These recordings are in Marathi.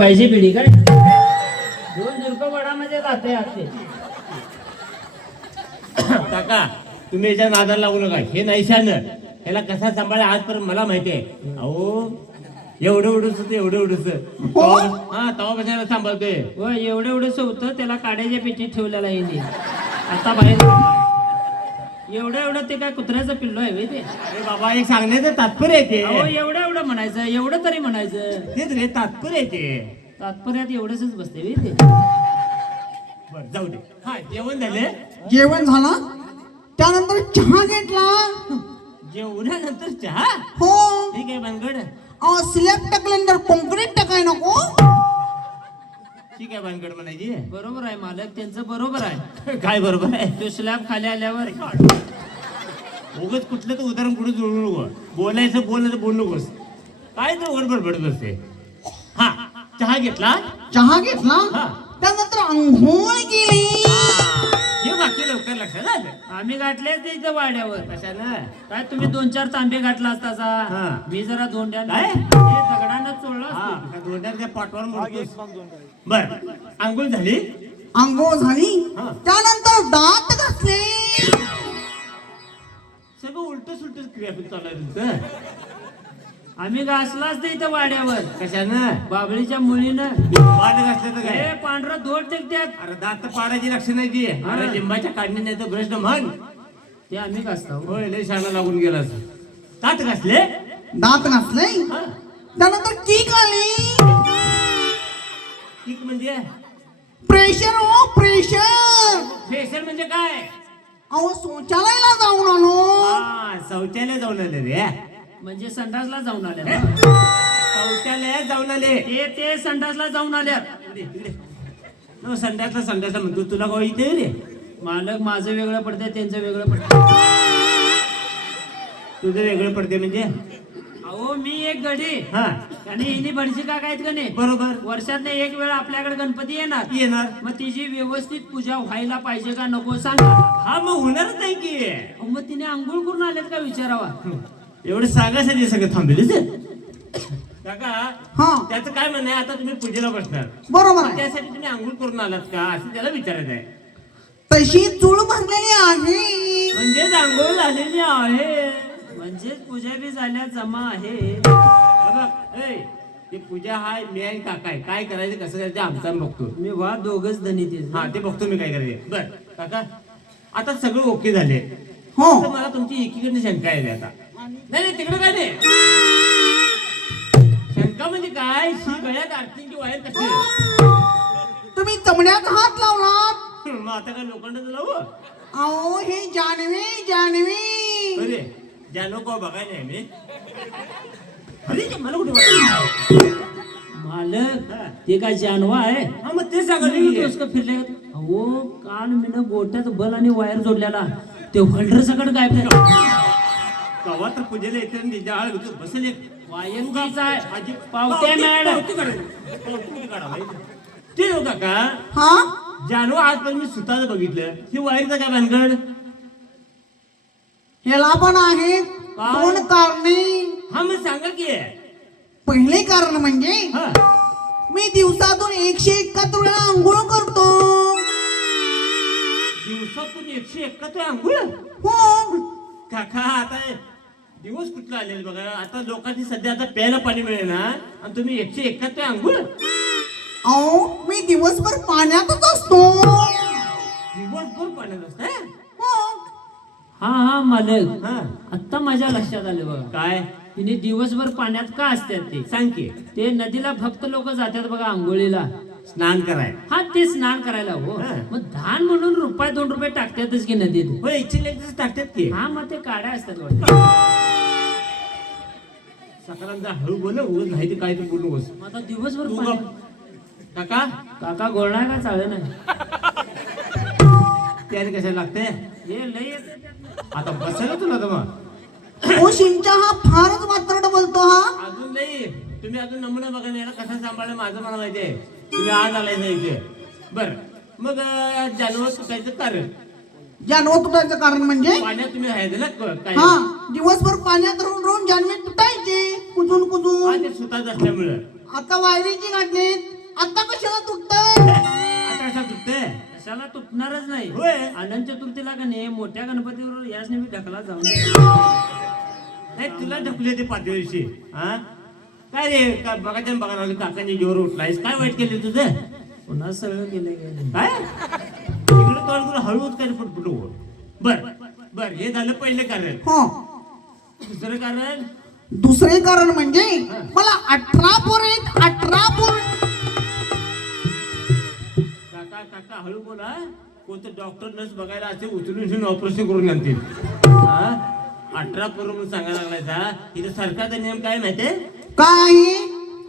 पाहिजे पिढी काय? दोन दुर्गवडामध्ये जाते आते काका तुम्ही याच्या नादाला लागू नका. हे नाही शानं ह्याला कसा सांभाळा आजपर्यंत मला माहिती आहे अहो एवढं एवढंच होतं एवढं एवढंच हा? तवा बसायला सांभाळतोय. व एवढं एवढंच होतं त्याला काड्याच्या पेटीत ठेवलेला येईल आता बाहेर एवढं एवढं ते काय कुत्र्याचं पिल्लो आहे ते. अरे बाबा एक सांगण्याचं तात्पर्य आहे अहो ते एवढं एवढं म्हणायचं एवढं तरी म्हणायचं. तेच रे तात्पर्य आहे ते. तात्पर्यात एवढंच बसते होय ते. बर जाऊ दे. हा जेवण झाले? जेवण झालं. त्यानंतर चहा घेतला. जेवणानंतर चहा? हो. ठीक आहे भानगड. स्लॅब टाकल्यानंतर कॉन्क्रीट टाकाय नको. ठीक आहे भानगड म्हणायची. बरोबर आहे मालक त्यांचं बरोबर आहे. काय बरोबर आहे? तो स्लॅब खाली आल्यावर. उगच कुठलं तर उदाहरण कुठे जोडू नको. बोलायचं बोलायचं बोलू नकोस. काय तर वर बडबड करते हा चहा घेतला? चहा घेतला? हा. त्यानंतर आंघोळ केली. बाकी लवकर लक्षात आलं. आम्ही गाठले ते इथं वाड्यावर. कशाला? काय तुम्ही दोन चार तांबे घातला हा. असताचा मी जरा धोंड्यानं काय? हे दगडानं चोळलं हा असतं. का दोनदा त्या पाठवर मोडतोस. बर आंघोळ झाली? आंघोळ झाली? हा. त्यानंतर दात घासले. सगळं उलट सुलट क्रियाफिक चालू आहे तुमचं. आम्ही घासला असतं इथं वाड्यावर. कशानं? बाबळीच्या मुलीनं. पाठ घातलं तर हे काय पांढरं दोड टेकत्यात अरे दात पाडायची लक्षण नाही ती. अरे लिंबाच्या काढणी नाही तर भ्रष्ट म्हण. ते आम्ही घासतो होय लय शाणा लागून गेला दात घासले? दात घासले? हा. त्यानंतर किक आली. ठीक म्हणजे? प्रेशर हो प्रेशर. फेशल म्हणजे काय? अहो शौचालयाला जाऊन आलो. हा शौचालय जाऊन आले रे. म्हणजे संडासला जाऊन आल्या. शौचालयात जाऊन आले. ते ते संडासला जाऊन इकडे. न, संडासला संडासला म्हणतो तुला गाव इथे रे मालक माझं वेगळं पडतंय त्यांचं वेगळं पडतंय. तुझं वेगळं पडते म्हणजे? अहो मी एक गडी. हा. आणि हिने भडशी का आहेत का नाही? बरोबर. वर्षात एक वेळ आपल्याकडे गणपती येणार. येणार. मग तिची व्यवस्थित पूजा व्हायला पाहिजे का नको सांगा. हा मग होणारच नाही की. मग तिने आंघोळ करून आल्यात का विचारावा? एवढं सांगायसाठी सगळं थांबेलच काका हा. त्याचं काय म्हणणं आहे? आता तुम्ही पूजेला बसणार. बरोबर आहे. त्यासाठी तुम्ही आंघोळ करून आलात का? असं त्याला विचारायचं आहे. तशी चूळ भरलेली आहे. म्हणजेच आंघोळ झालेली आहे. म्हणजेच पूजा बी झाल्या जमा आहे. हे ए, ते पूजा हाय मी आणि काका आहे. काय करायचं कसं करायचं आमचा बघतो. मी वा दोघच धनी ते. हा ते बघतो मी काय करायचं. बर काका आता सगळं ओके झाले हो. तर मला तुमची एकीकडनं शंका आहे आता. नाही नाही तिकडे काय नाही. शंका म्हणजे काय? शी गळ्यात अडचण की वायर कशी तुम्ही चमड्यात हात लावलात. मग आता काय लोखंडाचं लावू? अहो हे जानवी जानवी. अरे ज्या लोक बघायला आहे मी. अरे ते मला कुठे बघायला? मालक हा. ते काय जानवा आहे? हा मग तेच सांगा किती दिवस का फिरले अहो काल मी गोट्यात बल आणि वायर जोडलेला. ते होल्डर सकट काय कवा तर पूजेला येते आणि आळ घेतो बसेल आजी पावती- मॅडम? ते हो काका हा? जानू आजपर्यंत मी सुताचं बघितलं. ही वाईरचं काय भानगड? ह्याला पण आहे. दोन कारणे. हा मग सांगा की. पहिले कारण म्हणजे हा. मी दिवसातून एकशे एकाहत्तर वेळा आंघोळ करतो. दिवसातून एकशे एकाहत्तर अंघोळ हो. काका आता दिवस कुठला आलेले बघा? आता लोकांनी सध्या आता प्यायला पाणी मिळेल ना आणि तुम्ही एकशे एकाहत्तर अंघोळ अहो मी दिवसभर पाण्यातच असतो. दिवसभर पाण्यात असताय हो हा हा मालक. हा. आता माझ्या लक्षात आलं बघा. काय? तिने दिवसभर पाण्यात का असतात ते? सांग की. ते नदीला फक्त लोक जातात बघा आंघोळीला. स्नान कराय हा ते स्नान करायला हो. मग धान म्हणून रुपये दोन रुपये टाकतातच की नदीत. हो लेकरच टाकतात की. हा मग ते काड्या असतात. सकाळचा हळू बोल उगाच नाही ते काय ते बोलू मग आता दिवसभर. काका? काका गोळणार का चाळ नाही त्याने कशाला लागते हे लय येतं त्यातनं. आता बसायला तुला तर मग. हो शिंचा हा फारच मात्र बोलतो हा. अजून नाही तुम्ही अजून नमुना बघा नाही याला कसं सांभाळलं माझं मला माहिती आहे. तुम्ही आज आलाय ना इथे? बर. मग जानवर सुटायचं कारण? जानवं तुटायचं कारण म्हणजे? पाण्यात तुम्ही राहायचं ना काय? हा दिवसभर पाण्यात राहून राहून जानवे तुटायचे कुजून कुजून. ते सुतात असल्यामुळं. आता वायरीची घातलीत आता कशाला तुटतंय? आता कसा तुटते कशाला तुटणारच नाही. होय. अनंत चतुर्थीला का नाही मोठ्या गणपतीवर याच नेहमी ढकला जाऊन. नाही तुला ढकले ते पाचव्या दिवशी हा? काय रे काय बघायचं बघा लागलं काकांनी जोर उठलायस. काय वाईट केलं तुझं? पुन्हा सगळं गेलं गेलं काय? तिकडे तोंड करून हळूच काय फुटफुट बर बर हे झालं पहिलं कारण. हो. दुसरं कारण? दुसरे कारण म्हणजे मला अठरा पोर आहेत अठरा पोर. काका काका हळू बोला. कोणतं डॉक्टर नर्स बघायला असे उचलून उचलून ऑपरेशन करून आणतील? हा? अठरा पोरं म्हणून सांगायला लागलायचा तिथे सरकारचा नियम काय माहितीये? काय?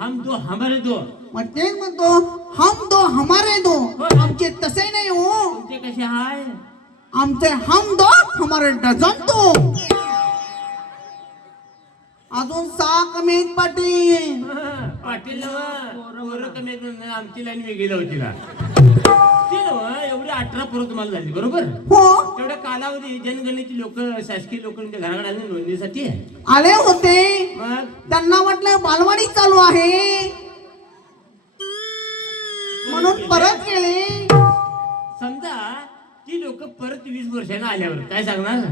हम दो हमारे दो। मग तेच म्हणतो हम दो हमारे दो. आमचे तसे नाही हो. तुमचे कसे हाय? आमचे हम दो हमारे डझन दो अजून सहा कमी आहेत पाटील. पाटील पोरं कमी आहेत म्हणून आमची लाईन वेगळी लावतीला ते नव्ह, एवढी अठरा पोरं तुम्हाला झाली बरोबर? हो. तेवढ्या कालावधी जनगणनेची लोक शासकीय लोकांच्या घराकडे आले नोंदणीसाठी. आले होते. त्यांना वाटलं बालवाडी चालू आहे. म्हणून परत गेले. समजा ती लोक परत वीस वर्षानं आल्यावर काय सांगणार?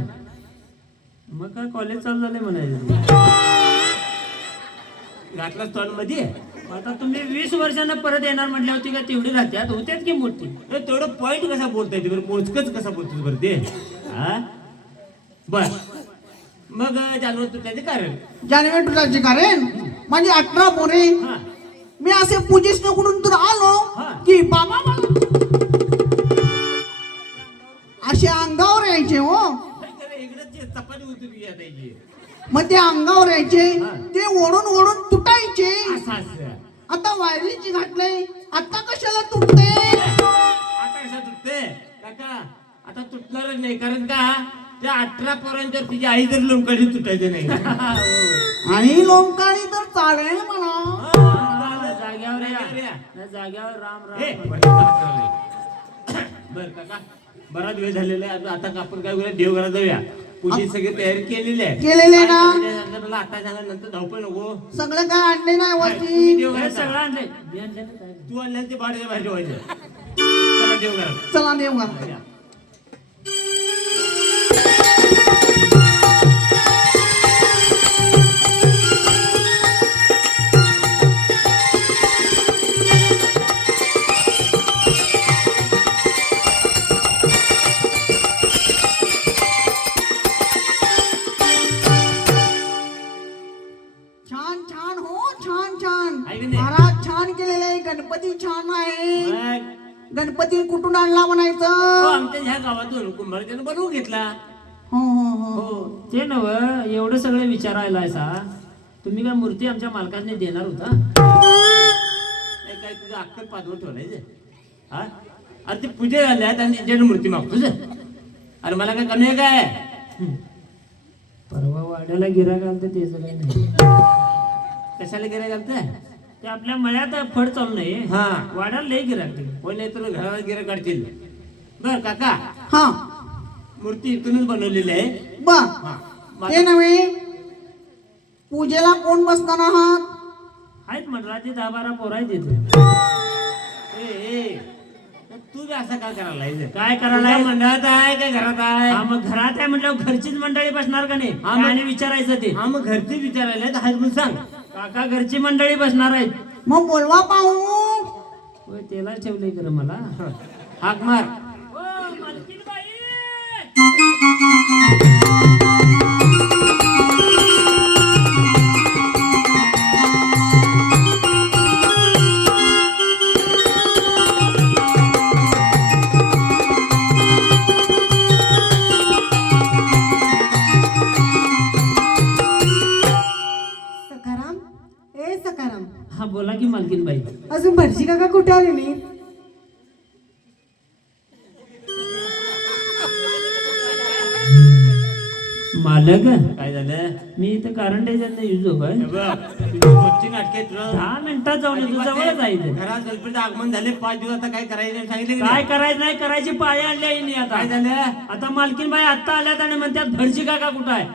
मग काय कॉलेज चालू झाले म्हणायचं. घातला स्टॉलमध्ये? आता तुम्ही वीस वर्षांना परत येणार म्हटल्या होती का तेवढी राहत्यात होत्यात की मोठी? तेवढं पॉईंट कसा बोलता येते बरं? मोजकच कसा बोलतोस बरं ते? हा? बर. मग जाणवत तू त्याचे कारण. जानेवारी तुझ्याचे कारण? म्हणजे अठरा पोरे. हा. मी असे पूजेशकडून तर आलो हा. की बाबा असे अंगावर यायचे हो. इकडे चपाती. मग ते अंगावर यायचे हा. ते ओढून ओढून तुटायचे. असं असं. आता वायरीची घातले आता कशाला तुटते आता कसा तुटते काका आता तुटणारच नाही. कारण का? त्या अठरा पोरांच्या तिची आई जर लोंकाळी तुटायचं नाही. आणि लोंकाळी तर चालेल म्हणा. जाग्यावर या. जाग्यावर राम राम. बरं, काका बराच वेळ झालेला आहे. आता- आता आपण काय करूया देवघरात जाऊया. पूजेची सगळी तयारी केलेली आहे. केलेली आहे ना? मला आता सांगा नंतर धावपळ नको. सगळं काय आणले नाही वरती? देवघरात. सगळं? तू आणलं ते भाड्याच्या बाहेर ठेवायचं चला देवघरात. चला देऊ आमच्या ह्या गावातून कुंभारच्यानं बनवून घेतला. हो हो हो. हो. ते नव एवढं सगळं विचारायला आहे सा तुम्ही काय मूर्ती आमच्या मालकाने देणार होता? हे काय तुझं अक्कल पाठवून ठेवलायचं हा? अरे ते पूजे झाल्यात आणि त्यांच्याकडे मूर्ती मागतोस अरे मला काय कमी आहे काय? परवा वाड्याला गिराक आलं त्याचं काही नाही. कशाला गिराय घालताय ते आपल्या मळ्यात फड चालू नाही. हा. वाड्याला लय गिराक कोण नाही तर घराला गिरा काढतील. बर काका. हा. मूर्ती इथूनच बनवलेली आहे. बर. हा. ते नव्हे. पूजेला कोण बसणार आहात? आहेत मंडळाचे दहा बारा पोरं आहेत इथे. ए, ए, तू बी असं काय करायला? काय करायला तुझ्या आहे? मंडळात आहे काय घरात आहे? हा मग घरात आहे म्हटल्यावर घरचीच मंडळी बसणार का नाही? हा, मग- आणि विचारायचं ते? हा मग घरचे विचारायला आहेत, हाच म्हणून सांग. काका घरची मंडळी बसणार आहेत. मग बोलवा पाहू. होय त्यालाच ठेवलंय खरं मला. हाक मार. ए सकाराम हा बोला की मालकीन बाई अजून भटजी काका कुठे आले नाही? मालक? काय झालं? मी इथं कारंडेच्या युज तुझी रोजची नाटके तुला दहा मिनिटात जाऊन येतो जवळच आहे इथे. घरात गणपती आगमन झाले पाच दिवस आता काय करायचं नाही सांगितलं की काय नाही? करायचं नाही करायची पाळी आणली आहे हिने आता. काय झालं? आता मालकीन बाई आता आल्यात आणि म्हणतात भटजी काका कुठं आहे?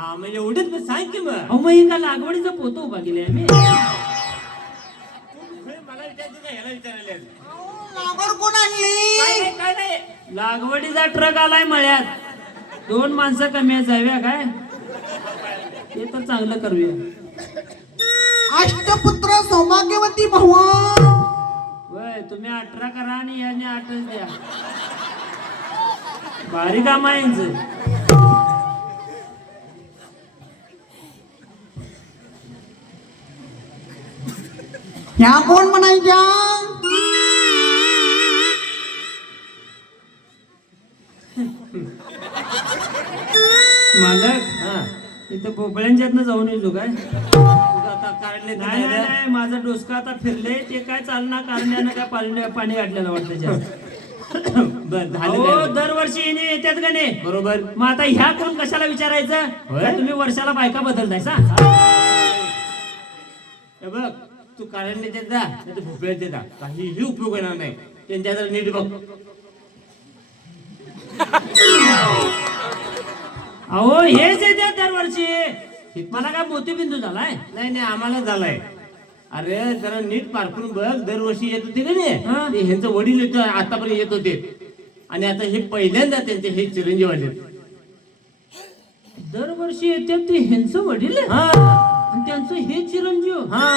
हा म्हणजे एवढीच मग सांग की मग. अहो मग ही का लागवडीचा पोतो उभा केलाय मी विचारायचं का ह्याला विचारायला लागवड कोण काय आणली नाही काय नाही लागवडीचा ट्रक आलाय मळ्यात. दोन माणसं कमी आहेत जाव्या काय? ते तर चांगलं करूया. अष्टपुत्र सौभाग्यवती भवन वय तुम्ही अठरा करा आणि याने आठच द्या. भारी काम आहे यांचं. ह्या कोण म्हणायच्या? मालक हा. इथं भोपळ्यांच्यातनं जाऊन येतो काय? आता काढले नाही नाही नाही माझं डोसकं आता फिरले ते काय चालणार कारण्यानं काय पाणी पाणी काढलेलं वाटतं जास्त. बर झालं काय? दरवर्षी येणे येतात का नाही? बरोबर. मग आता ह्या कोण कशाला विचारायचं? होय? का तुम्ही वर्षाला बायका बदलताय सा हे बघ तू कारंडीचे जा नाही तर भोपळ्याचे जा. काहीही उपयोग येणार नाही. त्यांच्या जरा नीट बघ. अहो हेच येतात दरवर्षी. मला काय मोतीबिंदू झालाय? नाही नाही आम्हाला झालाय. अरे जरा नीट पारखून बघ दरवर्षी येत होते का हा. नाही ह्यांचं वडील येत आतापर्यंत येत होते. आणि आता हे पहिल्यांदा त्यांचे हे चिरंजीव आले दरवर्षी येतात ते ह्यांचं वडील. हा. त्यांचं हे चिरंजीव? हा.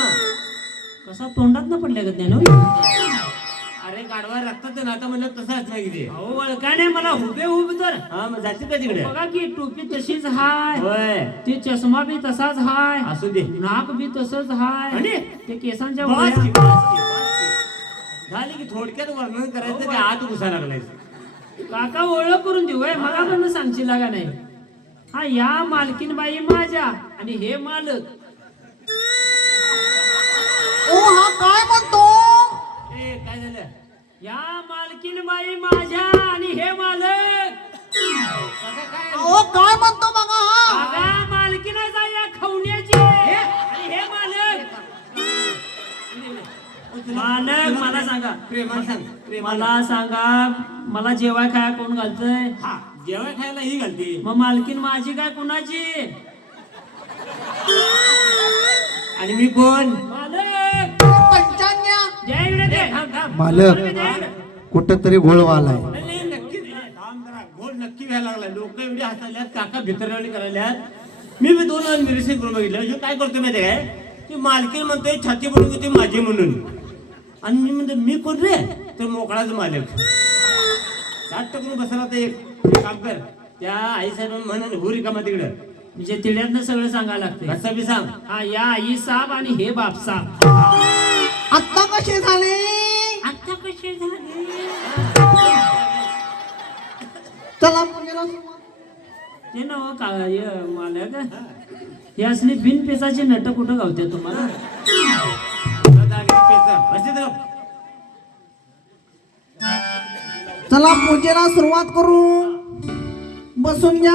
कसा तोंडात न पडल्या का त्यानं अरे गाडवा रक्तात नातं म्हणलं तसं असणार की ते अहो काय नाही मला हुबे हुब तर. हा मग जाशील का तिकडे? बघा की टोपी तशीच हाय. होय. ते चष्मा बी तसाच हाय. असू दे. नाक बी तसंच हाय. आणि? ते केसांच्या बस वळ्या- की, बस की, बस की. झाली की थोडक्यात वर्णन करायचं ते आत घुसा लागलाय. काका ओळख करून देऊ होय? मला पण सांगशील का नाही? हा या मालकीन बाई माझ्या आणि हे मालक. काय म्हणतो ए काय झालं? या मालकीन बाई माझ्या आणि हे मालक. अहो काय म्हणतो बघा? हा आगा मालकीनाचा या खवण्याची. आणि हे मालक. मालक मला सांगा. प्रेमान सांग. प्रेमान. मला सांगा मला जेवाय खाया कोण घालतय? हा जेवण खायला ही घालते. मग मालकीन माझी काय कुणाची? आणि मी कोण? मालक. कुठंतरी घोळवाला आहे नाही, नाही, नक्कीच नाही. थांब जरा. गोड नक्की व्हायला लागला लोक एवढी हसायल्यात काका भितरवाणी मी बी दोन निरीक्षण करून बघितलं. हे काय करतो माहिती काय? की मालकीन म्हणतोय छाती पडून होती माझी म्हणून. आणि मी म्हणतो मी कोण रे? तर मोकळाच मालक. सात टकून बसला तर एक. काम कर त्या आई साहेब म्हणून हो रिकामा तिकडं. म्हणजे तिड्यातनं सगळं सांगायला लागते कसं बी सांग. हा या आई साहेब आणि हे बाप साहेब आत्ता कसे झाले? Telah pun jelas semuat, ini ya malah kan. Ya asli pin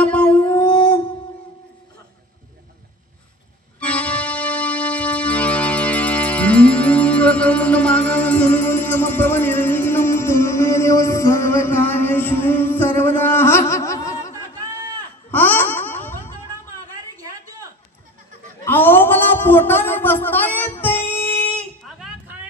mau.